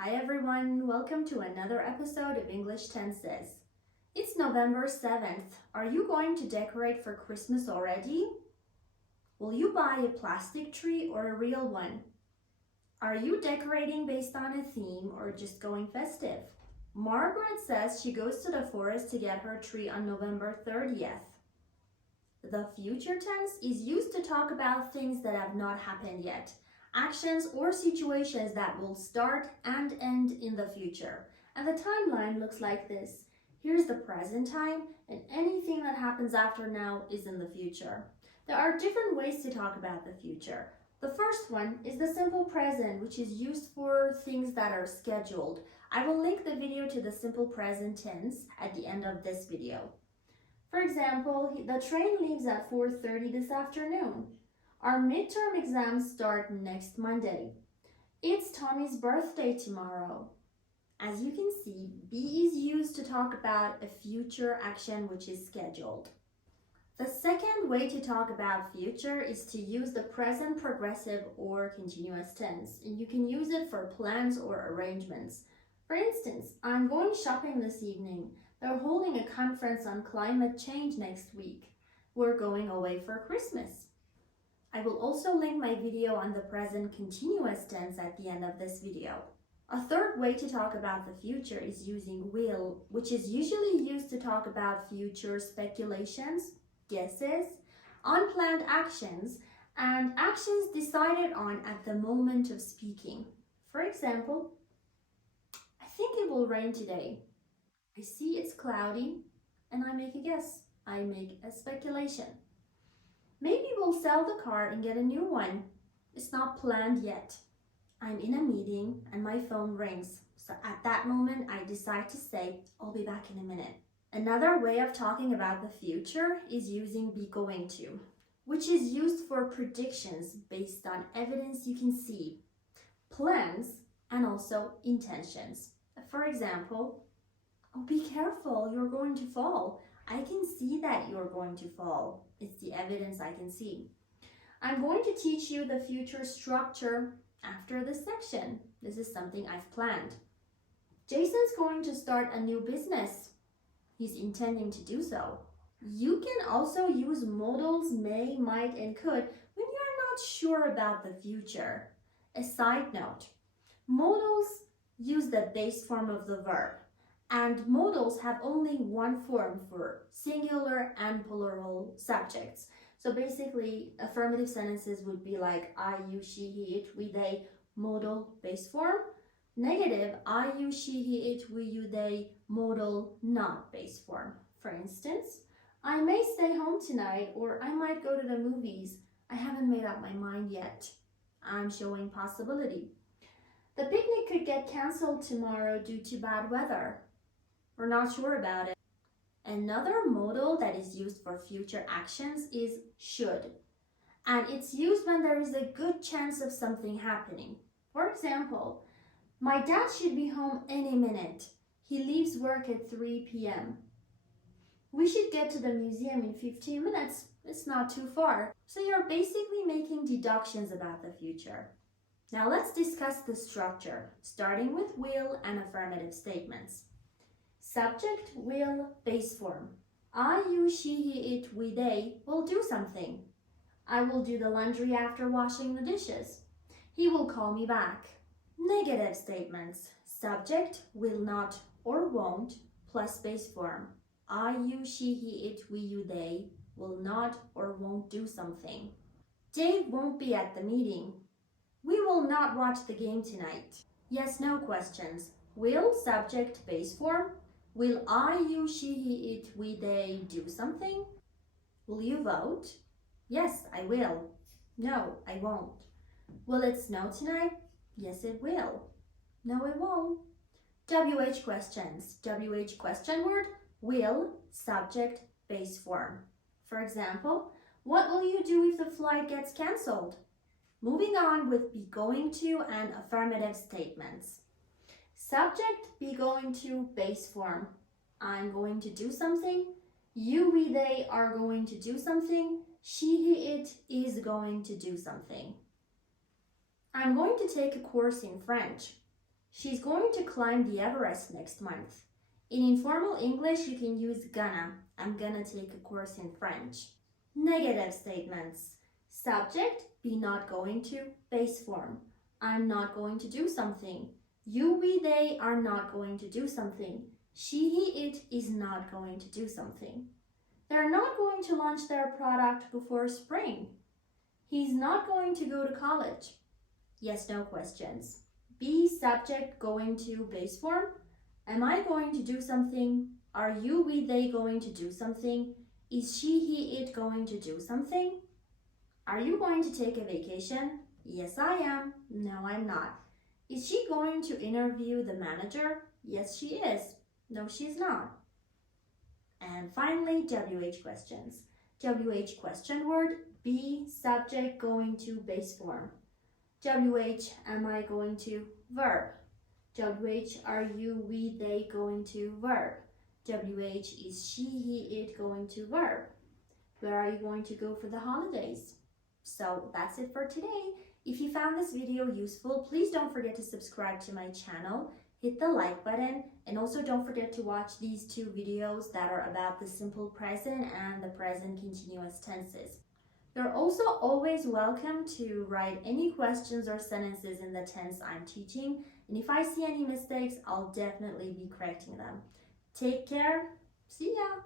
Hi everyone, welcome to another episode of English Tenses. It's November 7th. Are you going to decorate for Christmas already? Will you buy a plastic tree or a real one? Are you decorating based on a theme or just going festive? Margaret says she goes to the forest to get her tree on November 30th. The future tense is used to talk about things that have not happened yet. Actions or situations that will start and end in the future. And the timeline looks like this. Here's the present time, and anything that happens after now is in the future. There are different ways to talk about the future. The first one is the simple present, which is used for things that are scheduled. I will link the video to the simple present tense at the end of this video. For example, the train leaves at 4:30 this afternoon. Our midterm exams start next Monday. It's Tommy's birthday tomorrow. As you can see, be is used to talk about a future action which is scheduled. The second way to talk about future is to use the present progressive or continuous tense, and you can use it for plans or arrangements. For instance, I'm going shopping this evening. They're holding a conference on climate change next week. We're going away for Christmas. I will also link my video on the present continuous tense at the end of this video. A third way to talk about the future is using will, which is usually used to talk about future speculations, guesses, unplanned actions, and actions decided on at the moment of speaking. For example, I think it will rain today. I see it's cloudy, and I make a guess. I make a speculation. Maybe we'll sell the car and get a new one. It's not planned yet. I'm in a meeting and my phone rings. So at that moment, I decide to say, I'll be back in a minute. Another way of talking about the future is using be going to, which is used for predictions based on evidence you can see, plans, and also intentions. For example, oh, be careful, you're going to fall. I can see that you're going to fall. It's the evidence I can see. I'm going to teach you the future structure after this section. This is something I've planned. Jason's going to start a new business. He's intending to do so. You can also use modals may, might, and could when you're not sure about the future. A side note, modals use the base form of the verb. And modals have only one form for singular and plural subjects. So basically, affirmative sentences would be like I, you, she, he, it, we, they, modal base form. Negative, I, you, she, he, it, we, you, they, modal not base form. For instance, I may stay home tonight, or I might go to the movies. I haven't made up my mind yet. I'm showing possibility. The picnic could get cancelled tomorrow due to bad weather. We're not sure about it. Another modal that is used for future actions is should. And it's used when there is a good chance of something happening. For example, my dad should be home any minute. He leaves work at 3 p.m. We should get to the museum in 15 minutes. It's not too far. So you're basically making deductions about the future. Now let's discuss the structure, starting with will and affirmative statements. Subject, will, base form. I, you, she, he, it, we, they will do something. I will do the laundry after washing the dishes. He will call me back. Negative statements. Subject, will not or won't, plus base form. I, you, she, he, it, we, you, they will not or won't do something. Dave won't be at the meeting. We will not watch the game tonight. Yes, no questions. Will, subject, base form. Will I, you, she, he, it, we, they do something? Will you vote? Yes, I will. No, I won't. Will it snow tonight? Yes, it will. No, it won't. WH questions. WH question word, will, subject, base form. For example, what will you do if the flight gets cancelled? Moving on with be going to and affirmative statements. Subject, be going to, base form. I'm going to do something. You, we, they are going to do something. She, he, it is going to do something. I'm going to take a course in French. She's going to climb the Everest next month. In informal English, you can use gonna. I'm gonna take a course in French. Negative statements. Subject, be not going to, base form. I'm not going to do something. You, we, they are not going to do something. She, he, it is not going to do something. They're not going to launch their product before spring. He's not going to go to college. Yes, no questions. Be subject going to base form. Am I going to do something? Are you, we, they going to do something? Is she, he, it going to do something? Are you going to take a vacation? Yes, I am. No, I'm not. Is she going to interview the manager? Yes, she is. No, she's not. And finally, WH questions. WH question word, be subject going to base form. WH, am I going to, verb. WH, are you, we, they going to, verb. WH, is she, he, it going to, verb. Where are you going to go for the holidays? So that's it for today. If you found this video useful, please don't forget to subscribe to my channel, hit the like button, and also don't forget to watch these two videos that are about the simple present and the present continuous tenses. You're also always welcome to write any questions or sentences in the tense I'm teaching, and if I see any mistakes, I'll definitely be correcting them. Take care. See ya!